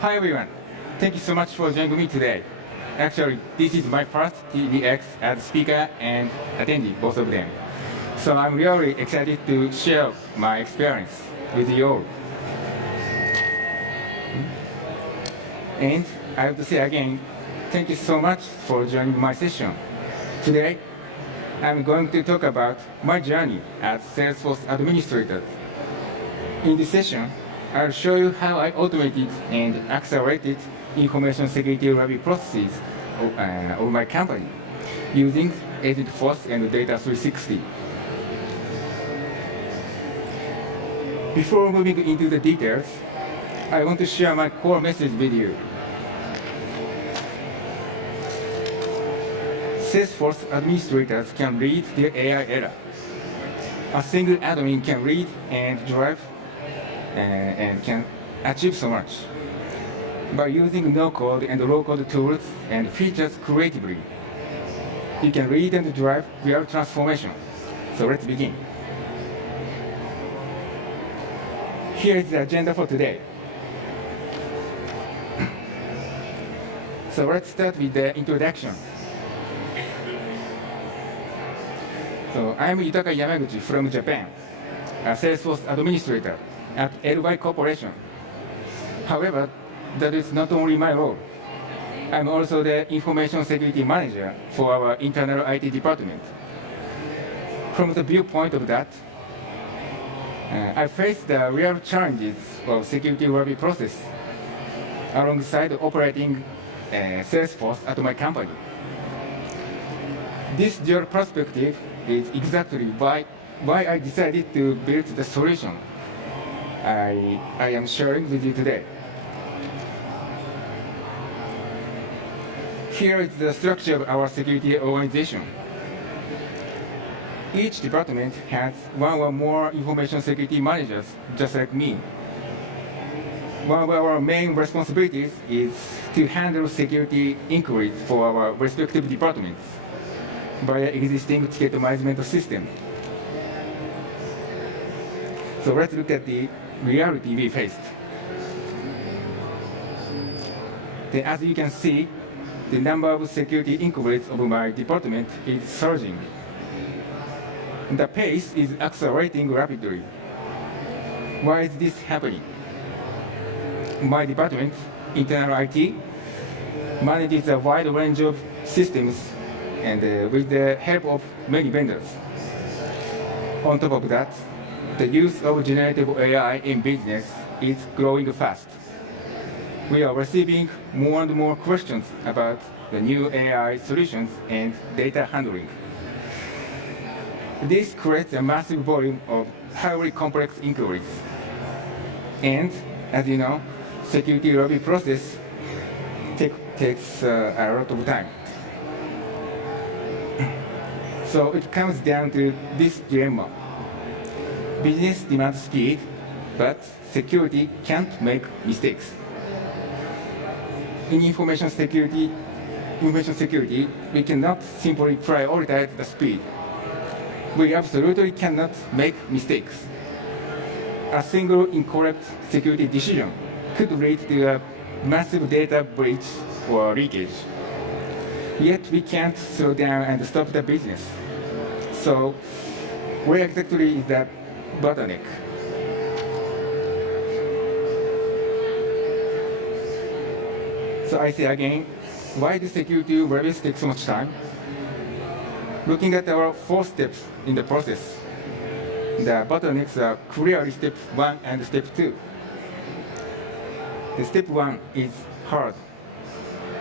Hi everyone. Thank you so much for joining me today. Actually, this is my first TDX as speaker and attendee, both of them. So I'm really excited to share my experience with you all. And I have to say again, thank you so much for joining my session. Today, I'm going to talk about my journey as Salesforce administrator. In this session, I'll show you how I automated and accelerated information security review processes of my company using Agentforce and Data 360. Before moving into the details, I want to share my core message with you. Salesforce administrators can read their AI error. A single admin can read and drive and can achieve so much. By using no-code and low-code tools and features creatively, you can read and drive real transformation. So let's begin. Here is the agenda for today. So let's start with the introduction. So I'm Yutaka Yamaguchi from Japan, a Salesforce administrator at LY Corporation. However, that is not only my role. I'm also the information security manager for our internal IT department. From the viewpoint of that, I face the real challenges of security review process alongside operating Salesforce at my company. This dual perspective is exactly why I decided to build the solution I am sharing with you today. Here is the structure of our security organization. Each department has one or more information security managers, just like me. One of our main responsibilities is to handle security inquiries for our respective departments via existing ticket management system. So let's look at the reality we faced. Then, as you can see, the number of security inquiries of my department is surging. The pace is accelerating rapidly. Why is this happening? My department, internal IT, manages a wide range of systems and with the help of many vendors. On top of that, the use of generative AI in business is growing fast. We are receiving more and more questions about the new AI solutions and data handling. This creates a massive volume of highly complex inquiries. And, as you know, security review process takes a lot of time. So it comes down to this dilemma. Business demands speed, but security can't make mistakes. In information security, we cannot simply prioritize the speed. We absolutely cannot make mistakes. A single incorrect security decision could lead to a massive data breach or leakage. Yet we can't slow down and stop the business. So where exactly is that bottleneck? So I say again, why do security reviews take so much time? Looking at our 4 steps in the process, the bottlenecks are clearly step 1 and step 2. The step 1 is hard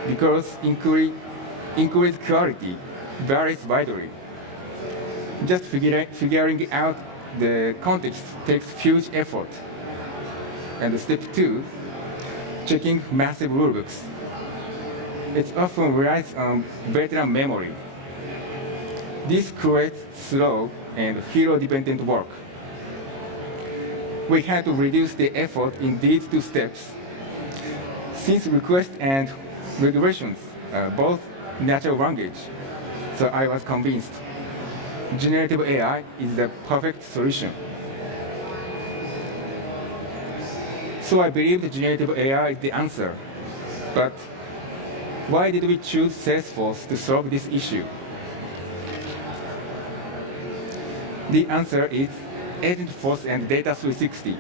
because inquiry quality varies widely. Just figuring out the context takes huge effort. And step 2, checking massive rulebooks. It often relies on veteran memory. This creates slow and hero-dependent work. We had to reduce the effort in these 2 steps. Since requests and regulations are both natural language, so I was convinced generative AI is the perfect solution. So I believe the generative AI is the answer. But why did we choose Salesforce to solve this issue? The answer is Agentforce and Data 360.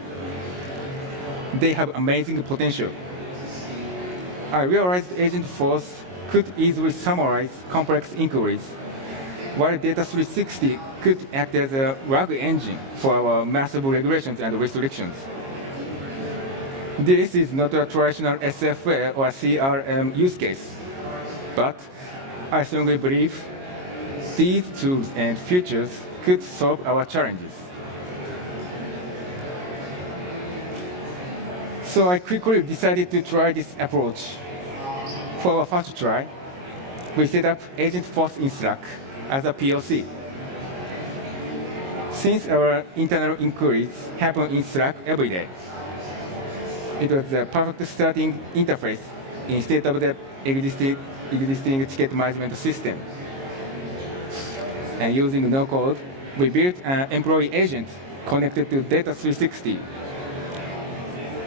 They have amazing potential. I realized Agentforce could easily summarize complex inquiries, while Data 360 could act as a RAG engine for our massive regulations and restrictions. This is not a traditional SFA or CRM use case, but I strongly believe these tools and features could solve our challenges. So I quickly decided to try this approach. For our first try, we set up Agentforce in Slack as a POC. Since our internal inquiries happen in Slack every day, it was the perfect starting interface instead of the existing ticket management system. And using no code, we built an employee agent connected to Data 360.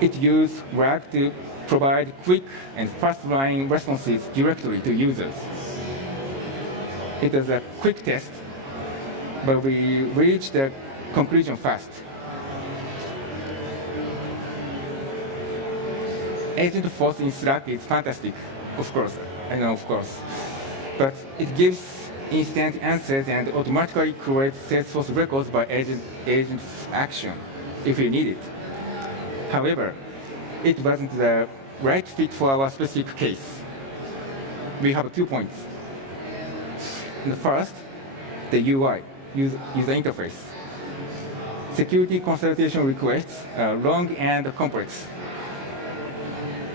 It used RAG to provide quick and fast-line responses directly to users. It was a quick test, but we reached the conclusion fast. Agentforce in Slack is fantastic, of course, but it gives instant answers and automatically creates Salesforce records by agent action if you need it. However, it wasn't the right fit for our specific case. We have 2 points. The first, the UI, user interface. Security consultation requests are long and complex.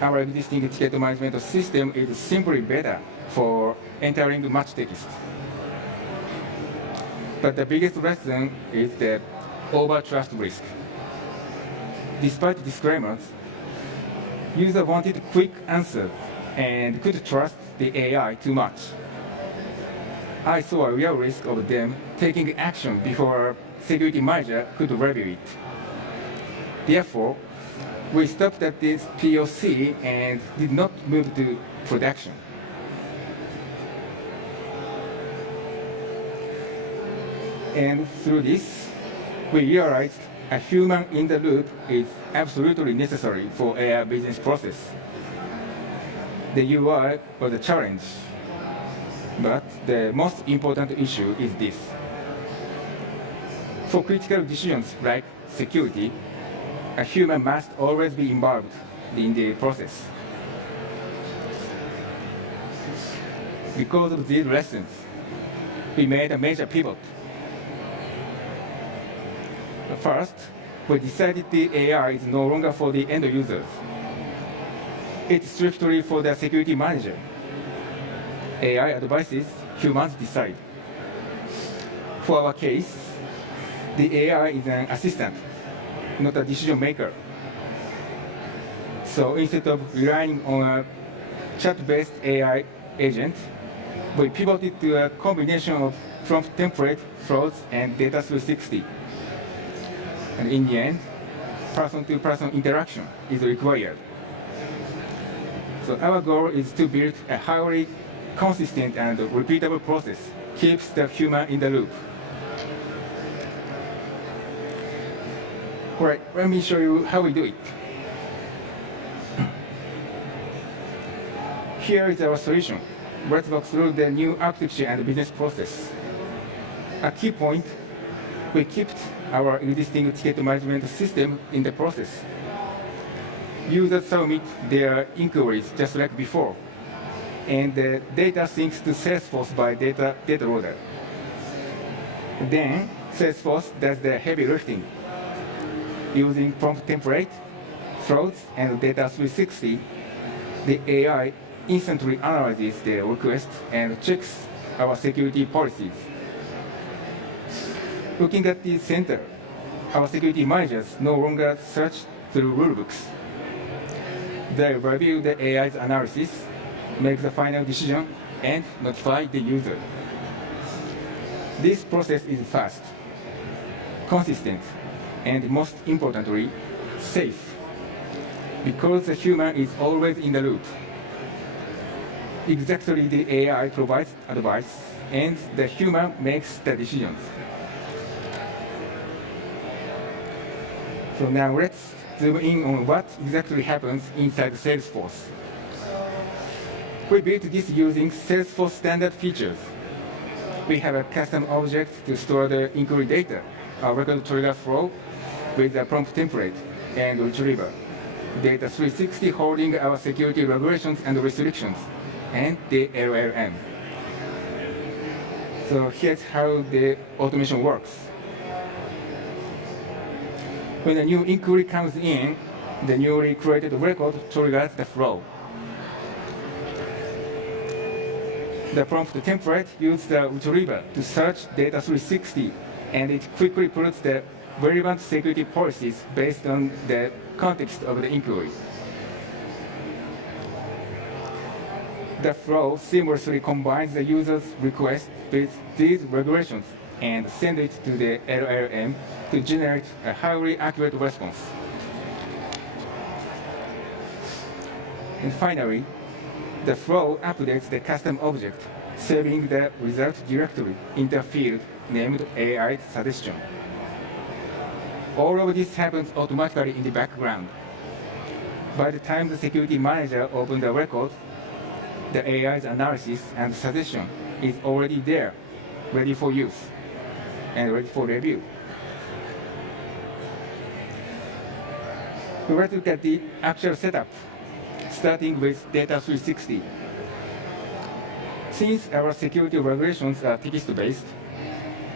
Our existing ticket management system is simply better for entering much text. But the biggest lesson is the over-trust risk. Despite disclaimers, users wanted quick answers and could trust the AI too much. I saw a real risk of them taking action before a security manager could review it. Therefore, we stopped at this POC and did not move to production. And through this, we realized a human in the loop is absolutely necessary for AI business process. The UI was a challenge, but the most important issue is this. For critical decisions like security, a human must always be involved in the process. Because of these lessons, we made a major pivot. First, we decided the AI is no longer for the end users. It's strictly for the security manager. AI advises, humans decide. For our case, the AI is an assistant, not a decision maker. So instead of relying on a chat-based AI agent, we pivoted to a combination of prompt template, flows, and Data 360. And in the end, person-to-person interaction is required. So our goal is to build a highly consistent and repeatable process, keeps the human in the loop. All right, let me show you how we do it. Here is our solution. Let's walk through the new architecture and business process. A key point, we kept our existing ticket management system in the process. Users submit their inquiries just like before, and the data syncs to Salesforce by data loader. Then Salesforce does the heavy lifting. Using prompt template, flows, and Data 360, the AI instantly analyzes the request and checks our security policies. Looking at the center, our security managers no longer search through rulebooks. They review the AI's analysis, make the final decision, and notify the user. This process is fast, consistent, and most importantly, safe. because the human is always in the loop. Exactly, the AI provides advice, and the human makes the decisions. So now let's zoom in on what exactly happens inside Salesforce. We built this using Salesforce standard features. We have a custom object to store the inquiry data, a record trigger flow with a prompt template, and retriever. Data 360 holding our security regulations and restrictions, and the LLM. So here's how the automation works. When a new inquiry comes in, the newly created record triggers the flow. The prompt template uses the retriever to search data 360, and it quickly puts the relevant security policies based on the context of the inquiry. The flow seamlessly combines the user's request with these regulations and sends it to the LLM to generate a highly accurate response. And finally, the flow updates the custom object, saving the result directly in the field named AI suggestion. All of this happens automatically in the background. By the time the security manager opens the record, the AI's analysis and suggestion is already there, ready for use and ready for review. Let's look at the actual setup, starting with Data 360. Since our security regulations are text-based,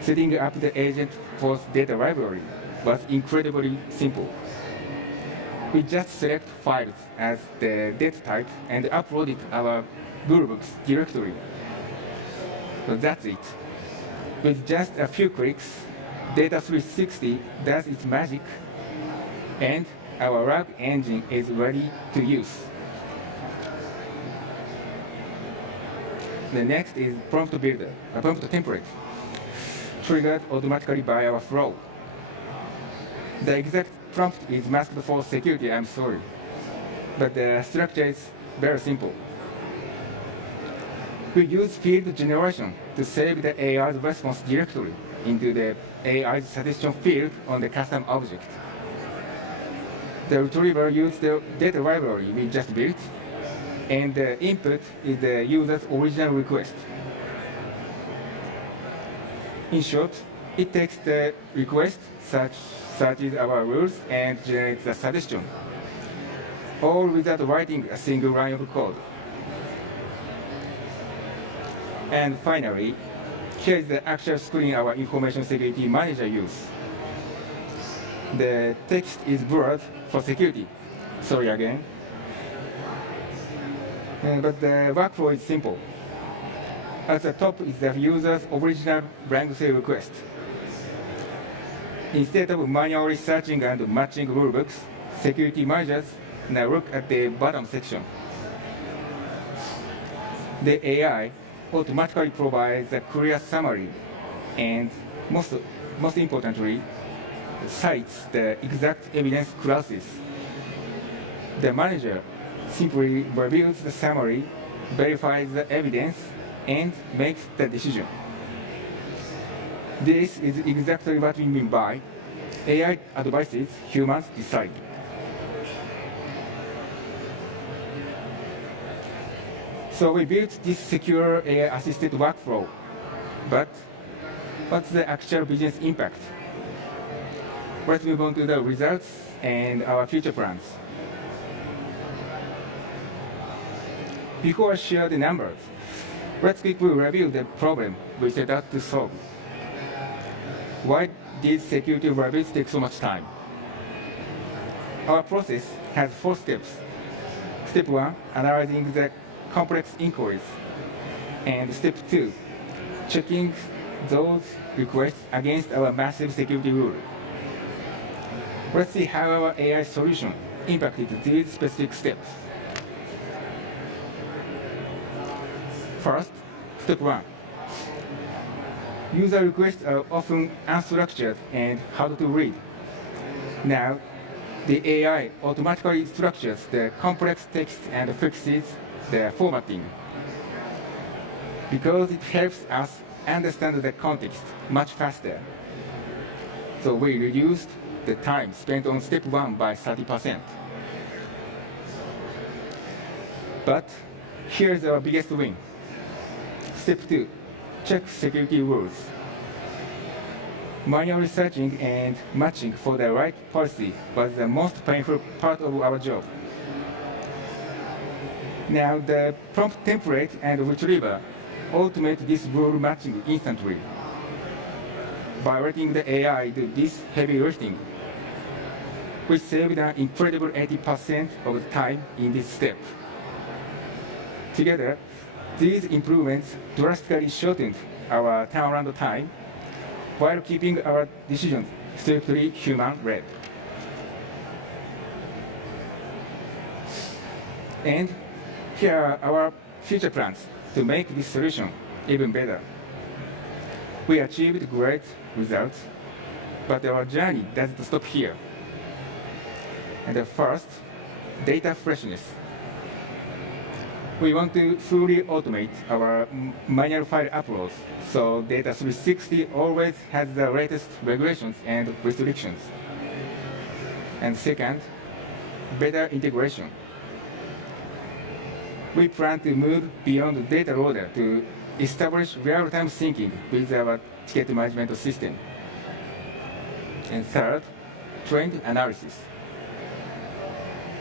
setting up the Agentforce data library was incredibly simple. We just select files as the data type and uploaded our rulebooks directory. So that's it. With just a few clicks, Data 360 does its magic, and our RAG engine is ready to use. The next is prompt builder, a prompt template, triggered automatically by our flow. The exact prompt is masked for security, I'm sorry, but the structure is very simple. We use field generation to save the AI's response directly into the AI's suggestion field on the custom object. The retriever uses the data library we just built, and the input is the user's original request. In short, it takes the request, searches our rules, and generates a suggestion, all without writing a single line of code. And finally, here is the actual screen our information security manager uses. The text is blurred for security. Sorry again. But the workflow is simple. At the top is the user's original blank slate request. Instead of manually searching and matching rulebooks, security managers now look at the bottom section. The AI automatically provides a clear summary and, most importantly, cites the exact evidence clauses. The manager simply reviews the summary, verifies the evidence, and makes the decision. This is exactly what we mean by AI advises, humans decide. So we built this secure AI-assisted workflow, but what's the actual business impact? Let's move on to the results and our future plans. Before I share the numbers, let's quickly review the problem we set out to solve. Why did security reviews take so much time? Our process has 4 steps. Step 1, analyzing the complex inquiries. And step 2, checking those requests against our massive security rule. Let's see how our AI solution impacted these specific steps. First, step 1. User requests are often unstructured and hard to read. Now, the AI automatically structures the complex text and fixes the formatting, because it helps us understand the context much faster. So we reduced the time spent on step 1 by 30%. But here's our biggest win. Step 2, check security rules. Manually searching and matching for the right policy was the most painful part of our job. Now the prompt template and retriever automate this rule matching instantly. By letting the AI do this heavy lifting, we saved an incredible 80% of the time in this step. Together, these improvements drastically shortened our turnaround time while keeping our decisions strictly human-led. And here are our future plans to make this solution even better. We achieved great results, but our journey doesn't stop here. And first, data freshness. We want to fully automate our manual file uploads, so Data 360 always has the latest regulations and restrictions. And second, better integration. We plan to move beyond the data loader to establish real-time syncing with our ticket management system. And third, trend analysis.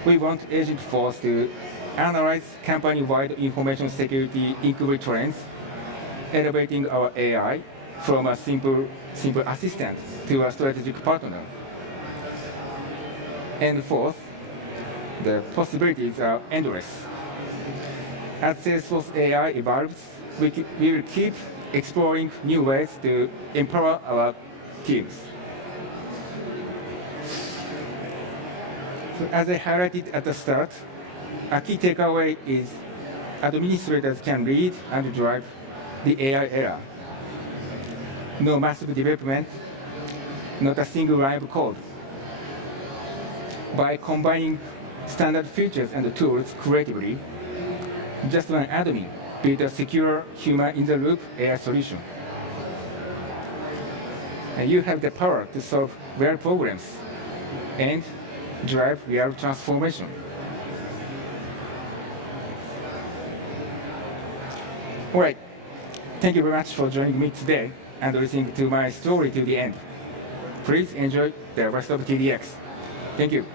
We want Agentforce to analyze company-wide information security inquiry trends, elevating our AI from a simple assistant to a strategic partner. And fourth, the possibilities are endless. As Salesforce AI evolves, we will keep exploring new ways to empower our teams. So as I highlighted at the start, a key takeaway is administrators can lead and drive the AI era. No massive development, not a single line of code. By combining standard features and tools creatively, just one admin built a secure human-in-the-loop AI solution. And you have the power to solve real problems and drive real transformation. All right, thank you very much for joining me today and listening to my story to the end. Please enjoy the rest of TDX. Thank you.